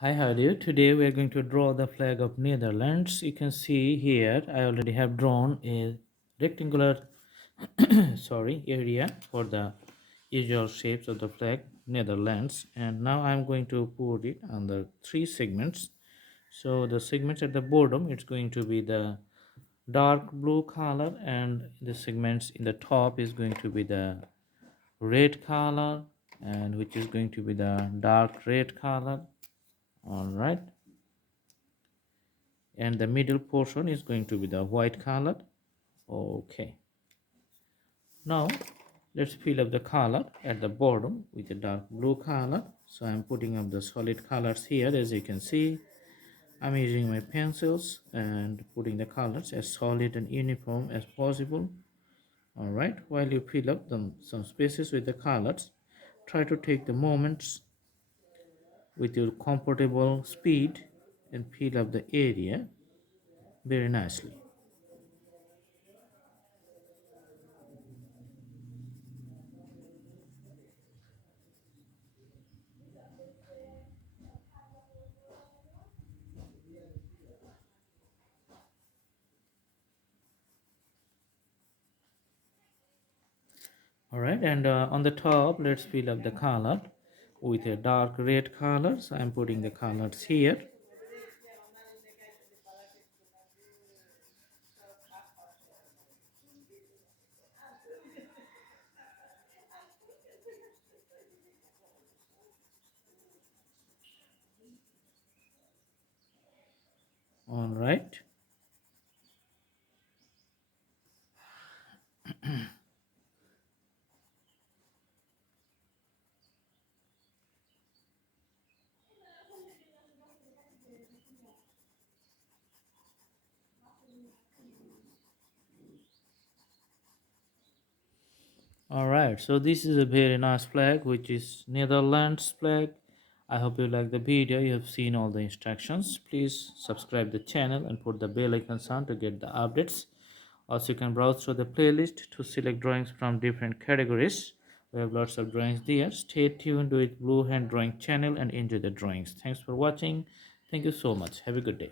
Hi, how are you? Today we are going to draw the flag of Netherlands. You can see here I already have drawn a rectangular area for the usual shapes of the flag Netherlands, and now I'm going to put it on the three segments. So the segments at the bottom, it's going to be the dark blue color, and the segments in the top is going to be the red color, and which is going to be the dark red color. All right, and the middle portion is going to be the white color. Okay, now let's fill up the color at the bottom with a dark blue color. So I'm putting up the solid colors here. As you can see, I'm using my pencils and putting the colors as solid and uniform as possible. All right, while you fill up some spaces with the colors, try to take the moments with your comfortable speed and fill up the area very nicely. All right, and on the top, let's fill up the color with a dark red color. So I'm putting the colors here. All right. All right, so this is a very nice flag, which is Netherlands flag. I hope you like the video. You have seen all the instructions. Please subscribe the channel and put the bell icon on to get the updates. Also, you can browse through the playlist to select drawings from different categories. We have lots of drawings there. Stay tuned with Blue Hand Drawing channel and enjoy the drawings. Thanks for watching. Thank you so much. Have a good day.